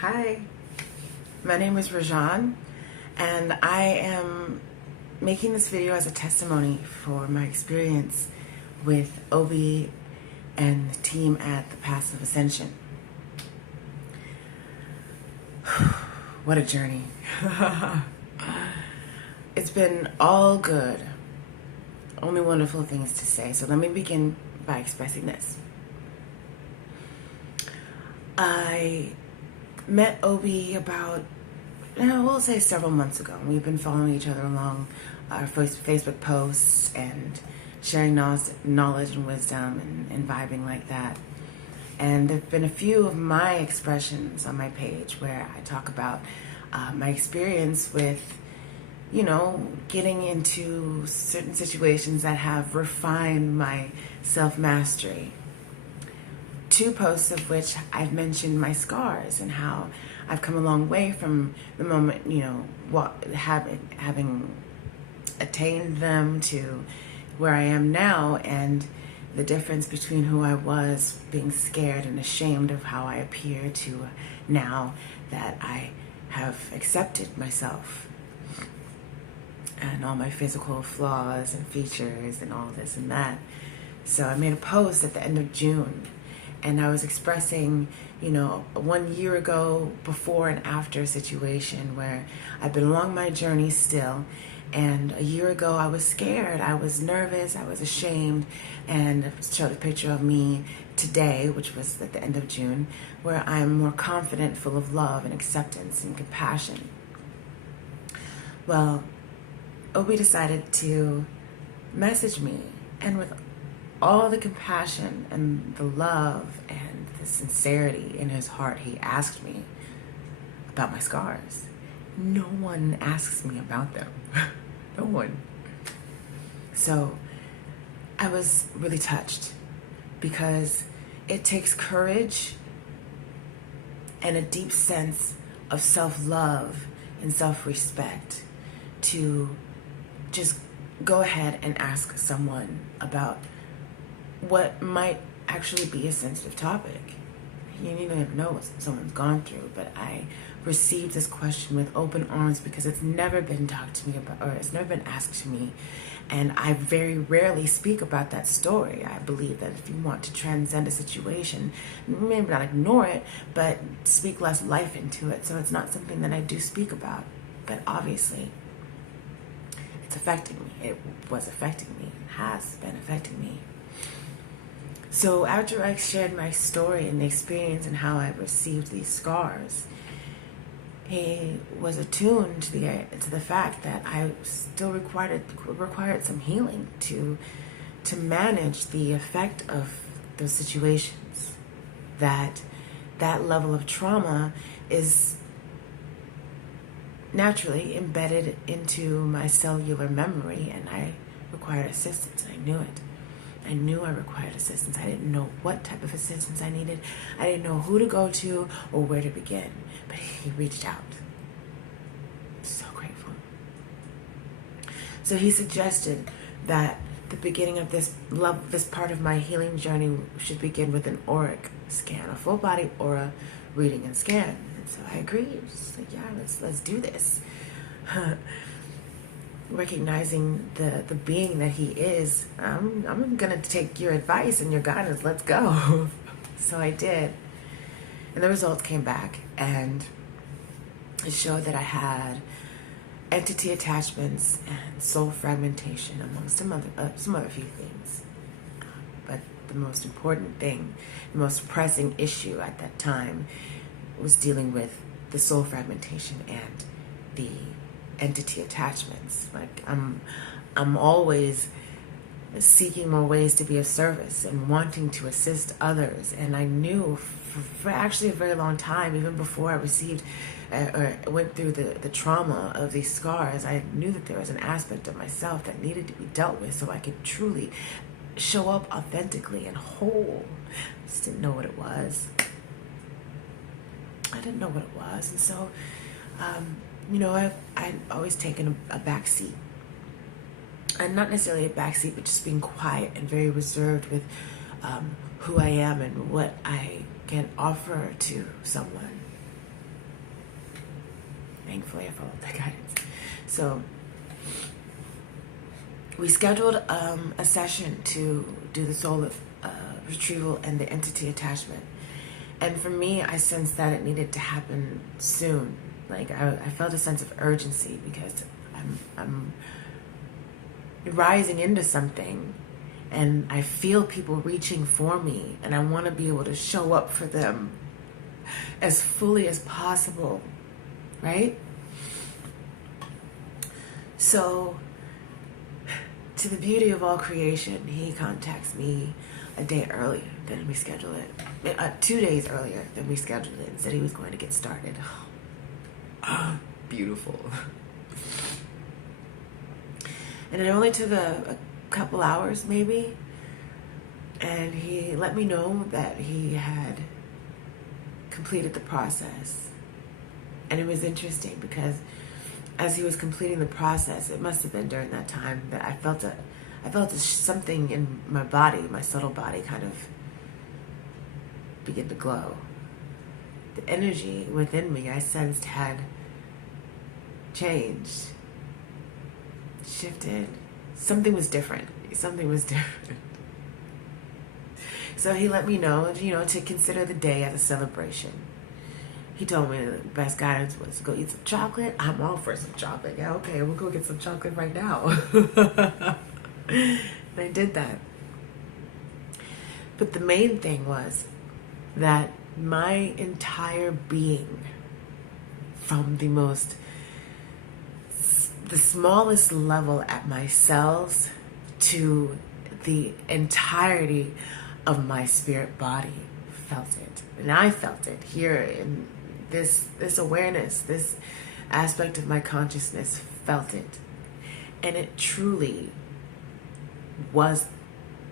Hi, my name is Rhajaan, and I am making this video as a testimony for my experience with Obi and the team at the Passive Ascension. What a journey. It's been all good. Only wonderful things to say. So let me begin by expressing this. I met Obi about, we'll say several months ago. We've been following each other along our Facebook posts and sharing knowledge and wisdom and vibing like that. And there have been a few of my expressions on my page where I talk about my experience with, getting into certain situations that have refined my self-mastery. 2 posts of which I've mentioned my scars and how I've come a long way from the moment, having attained them to where I am now, and the difference between who I was being scared and ashamed of how I appear to now that I have accepted myself and all my physical flaws and features and all this and that. So I made a post at the end of June, and I was expressing, 1 year ago, before and after situation where I've been along my journey still. And a year ago, I was scared, I was nervous, I was ashamed, and I showed a picture of me today, which was at the end of June, where I'm more confident, full of love and acceptance and compassion. Well, Obi decided to message me, and with all the compassion and the love and the sincerity in his heart, he asked me about my scars. No one asks me about them. No one. So I was really touched, because it takes courage and a deep sense of self-love and self-respect to just go ahead and ask someone about what might actually be a sensitive topic. You don't even know what someone's gone through, but I received this question with open arms because it's never been talked to me about, or it's never been asked to me, and I very rarely speak about that story. I believe that if you want to transcend a situation, maybe not ignore it, but speak less life into it. So it's not something that I do speak about, but obviously it's affecting me. It was affecting me, it has been affecting me. So after I shared my story and the experience and how I received these scars, he was attuned to the fact that I still required some healing to manage the effect of those situations. That level of trauma is naturally embedded into my cellular memory, and I required assistance. I knew it. I knew I required assistance. I didn't know what type of assistance I needed. I didn't know who to go to or where to begin. But he reached out. I'm so grateful. So he suggested that the beginning of this part of my healing journey should begin with an auric scan, a full body aura reading and scan. And so I agreed. Just like, yeah, let's do this. Recognizing the being that he is, I'm gonna take your advice and your guidance. Let's go. So I did, and the results came back, and it showed that I had entity attachments and soul fragmentation, amongst some other few things. But the most important thing, the most pressing issue at that time, was dealing with the soul fragmentation and the entity attachments. Like I'm always seeking more ways to be of service and wanting to assist others, and I knew for actually a very long time, even before I received or went through the trauma of these scars, I knew that there was an aspect of myself that needed to be dealt with so I could truly show up authentically and whole. I just didn't know what it was. I didn't know what it was, and so I'd always taken a back seat. And not necessarily a back seat, but just being quiet and very reserved with who I am and what I can offer to someone. Thankfully, I followed that guidance. So we scheduled a session to do the soul retrieval and the entity attachment. And for me, I sensed that it needed to happen soon. Like I felt a sense of urgency because I'm rising into something, and I feel people reaching for me, and I want to be able to show up for them as fully as possible, right? So, to the beauty of all creation, he contacts me a day earlier than we scheduled it. 2 days earlier than we scheduled it, and said he was going to get started. Beautiful. And it only took a couple hours, maybe. And he let me know that he had completed the process. And it was interesting because as he was completing the process, it must have been during that time that I felt something in my body, my subtle body, kind of begin to glow. The energy within me, I sensed, had changed, shifted. Something was different. So he let me know, to consider the day as a celebration. He told me the best guidance was to go eat some chocolate. I'm all for some chocolate. Yeah, okay, we'll go get some chocolate right now. And I did that. But the main thing was that my entire being, from the smallest level at my cells to the entirety of my spirit body, felt it. And I felt it here in this awareness, this aspect of my consciousness felt it. And it truly was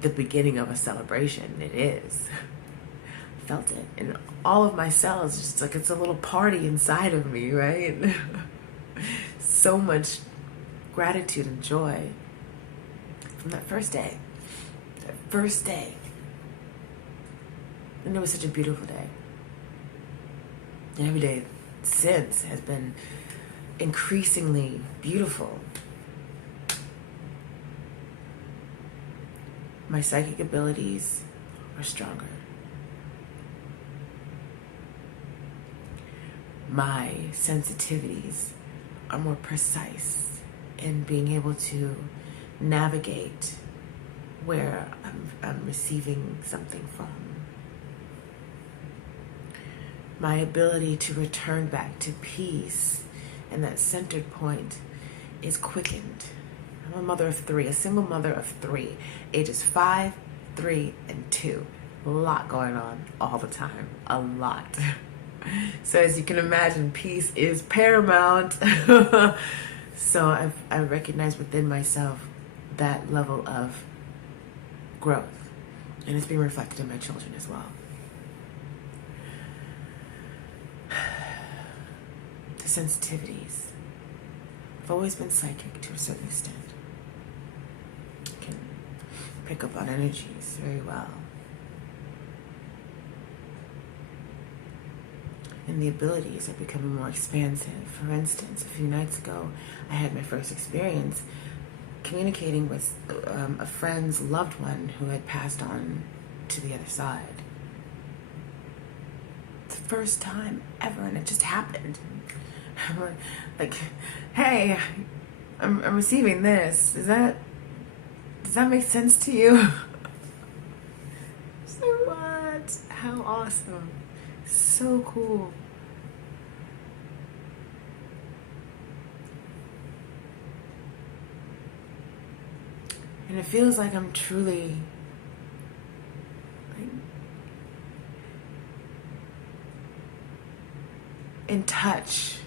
the beginning of a celebration. It is. I felt it. And all of my cells, just like it's a little party inside of me, right? So much gratitude and joy from that first day. And it was such a beautiful day. And every day since has been increasingly beautiful. My psychic abilities are stronger. My sensitivities are more precise in being able to navigate where I'm receiving something from. My ability to return back to peace and that centered point is quickened. I'm a mother of three, a single mother of three, ages 5, 3, and 2. A lot going on all the time, a lot. So as you can imagine, peace is paramount. So I recognize within myself that level of growth, and it's being reflected in my children as well. The sensitivities. I've always been psychic to a certain extent. I can pick up on energies very well. And the abilities are becoming more expansive. For instance, a few nights ago, I had my first experience communicating with a friend's loved one who had passed on to the other side. It's the first time ever, and it just happened. I'm like, hey, I'm receiving this. Does that make sense to you? So what? How awesome. So cool. And it feels like I'm truly in touch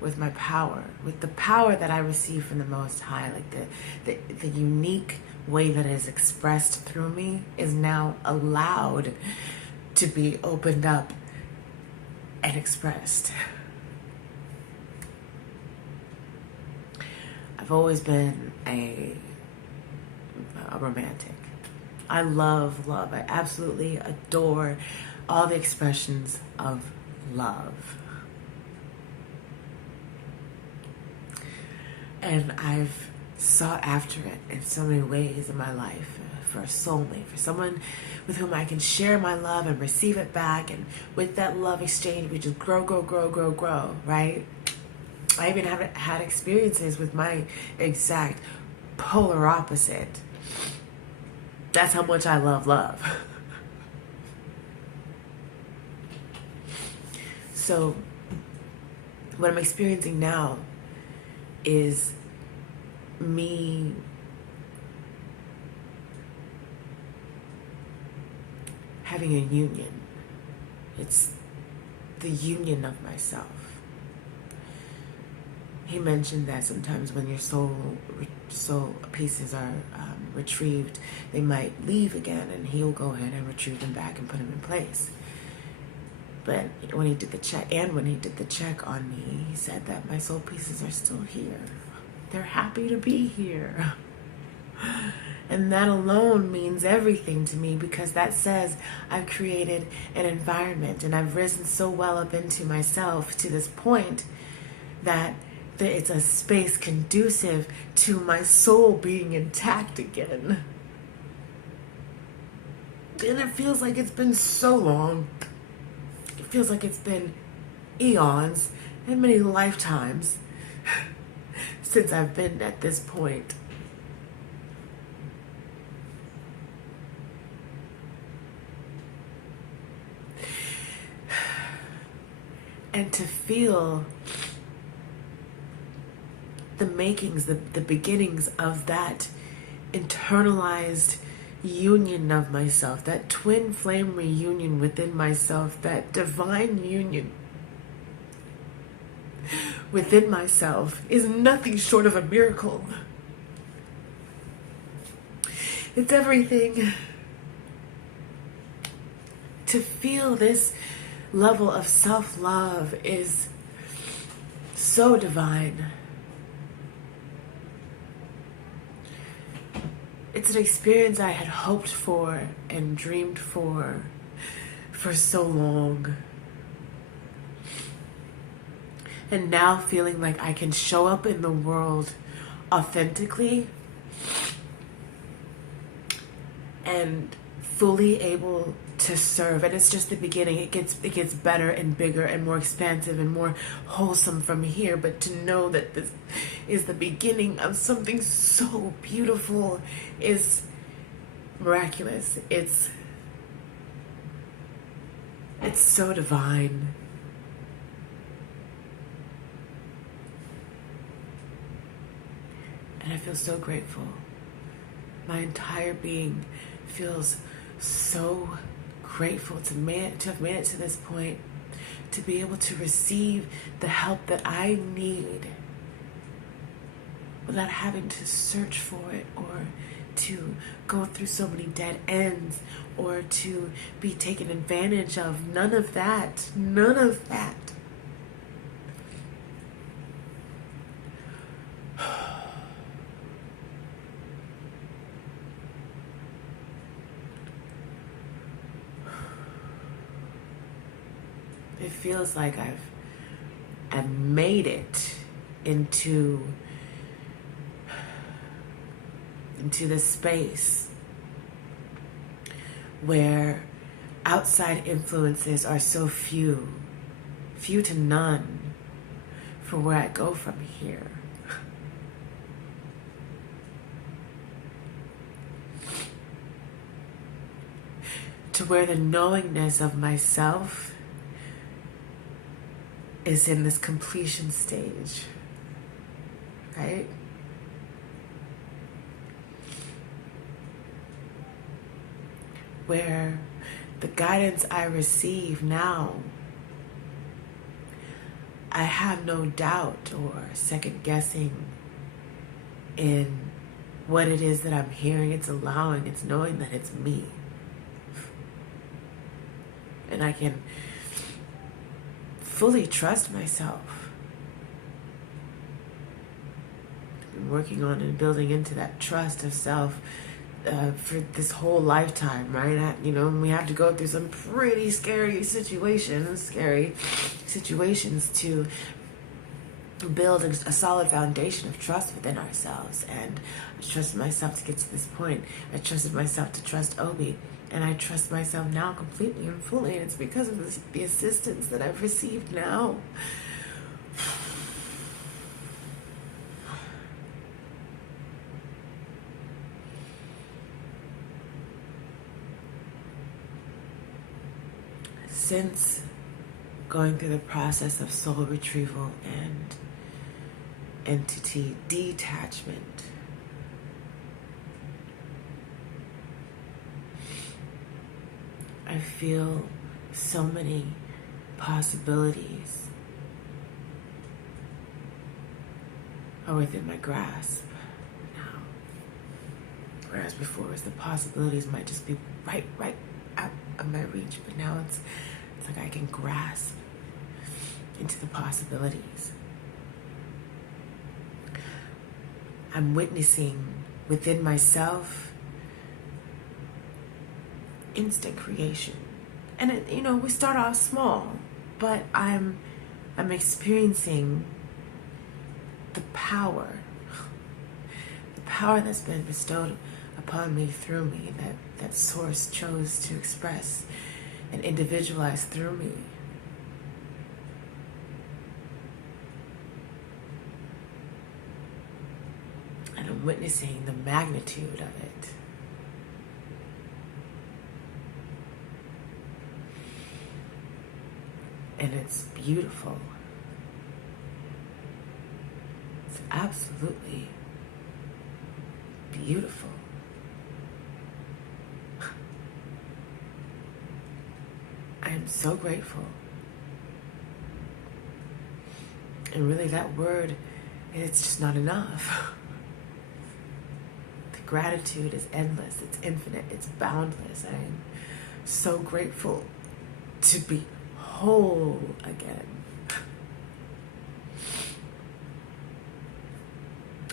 with my power, with the power that I receive from the Most High. Like the unique way that it is expressed through me is now allowed to be opened up and expressed. I've always been a romantic. I love. I absolutely adore all the expressions of love. And I've sought after it in so many ways in my life, for a soulmate, for someone with whom I can share my love and receive it back. And with that love exchange, we just grow, right? I even have had experiences with my exact polar opposite. That's how much I love. So what I'm experiencing now is me having a union. It's the union of myself. He mentioned that sometimes when your soul pieces are retrieved, they might leave again, and he'll go ahead and retrieve them back and put them in place. But when he did the check on me, he said that my soul pieces are still here. They're happy to be here. And that alone means everything to me, because that says I've created an environment and I've risen so well up into myself to this point that it's a space conducive to my soul being intact again. And it feels like it's been so long. It feels like it's been eons and many lifetimes since I've been at this point. And to feel the makings, the beginnings of that internalized union of myself, that twin flame reunion within myself, that divine union within myself is nothing short of a miracle. It's everything. To feel this level of self-love is so divine. It's an experience I had hoped for and dreamed for so long. And now feeling like I can show up in the world authentically and fully able to serve. And it's just the beginning. It gets better and bigger and more expansive and more wholesome from here. But to know that this is the beginning of something so beautiful is miraculous. It's so divine. And I feel so grateful. My entire being feels so grateful to have made it to this point, to be able to receive the help that I need without having to search for it or to go through so many dead ends or to be taken advantage of. None of that. None of that. It feels like I've made it into this space where outside influences are so few to none for where I go from here. To where the knowingness of myself is in this completion stage, right? Where the guidance I receive now, I have no doubt or second guessing in what it is that I'm hearing. It's allowing, it's knowing that it's me. And I can fully trust myself. I've been working on and building into that trust of self for this whole lifetime, right? We have to go through some pretty scary situations to build a solid foundation of trust within ourselves. And I trusted myself to get to this point. I trusted myself to trust Obi. And I trust myself now completely and fully. And it's because of the assistance that I've received now. Since going through the process of soul retrieval and entity detachment, I feel so many possibilities are within my grasp now. Whereas before, the possibilities might just be right out of my reach, but now it's like I can grasp into the possibilities. I'm witnessing within myself instant creation. And we start off small, but I'm experiencing the power that's been bestowed upon me through me, that source chose to express and individualize through me. And I'm witnessing the magnitude of it. And it's beautiful. It's absolutely beautiful. I am so grateful. And really, that word, it's just not enough. The gratitude is endless, it's infinite, it's boundless. I am so grateful to be whole again.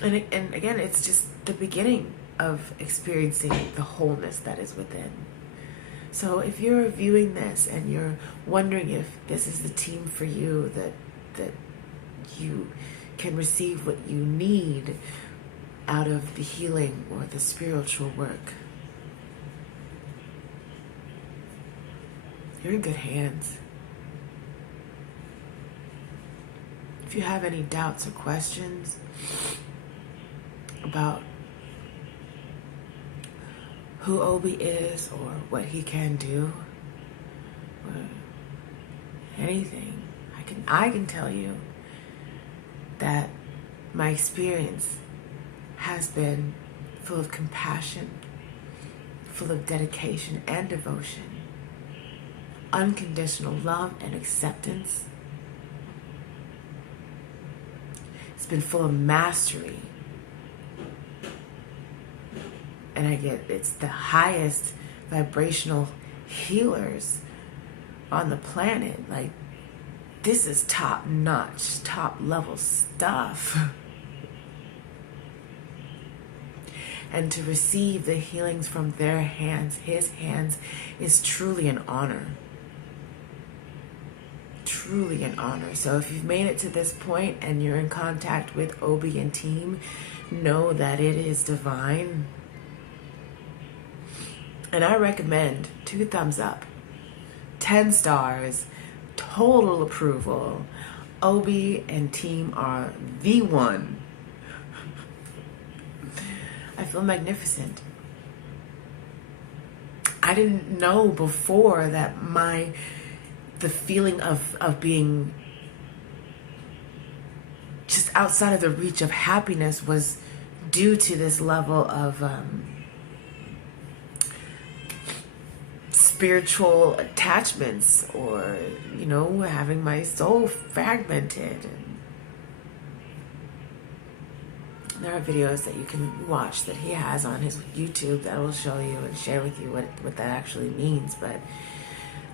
And again, it's just the beginning of experiencing the wholeness that is within. So if you're viewing this and you're wondering if this is the team for you, that you can receive what you need out of the healing or the spiritual work, you're in good hands. If you have any doubts or questions about who Obi is or what he can do or anything, I can tell you that my experience has been full of compassion, full of dedication and devotion, unconditional love and acceptance. It's been full of mastery. And it's the highest vibrational healers on the planet. Like, this is top notch, top level stuff. And to receive the healings from their hands, his hands, is truly an honor. Truly an honor. So if you've made it to this point and you're in contact with Obi and team, know that it is divine. And I recommend 2 thumbs up, 10 stars, total approval. Obi and team are the one. I feel magnificent. I didn't know before that the feeling of being just outside of the reach of happiness was due to this level of spiritual attachments, or having my soul fragmented. And there are videos that you can watch that he has on his YouTube that will show you and share with you what that actually means. But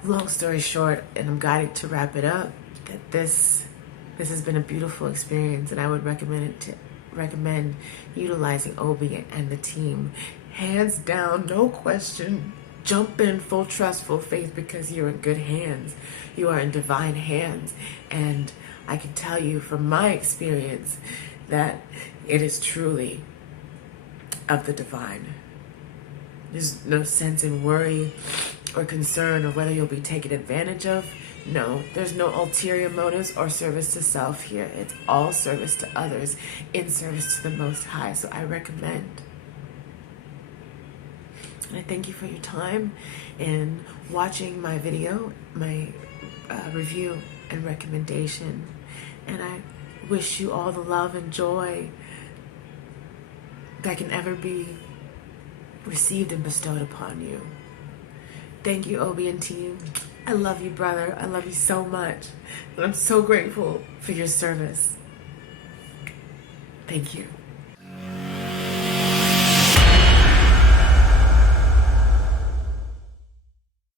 long story short, and I'm guided to wrap it up, that this has been a beautiful experience, and I would recommend utilizing Obi and the team, hands down, no question. jump in full trust, full faith, because you're in good hands. You are in divine hands. And I can tell you from my experience that it is truly of the divine. There's no sense in worry or concern or whether you'll be taken advantage of. No, there's no ulterior motives or service to self here. It's all service to others in service to the Most High. So I recommend. And I thank you for your time in watching my video, my review and recommendation. And I wish you all the love and joy that can ever be received and bestowed upon you. Thank you, Obi and team. I love you, brother. I love you so much. And I'm so grateful for your service. Thank you.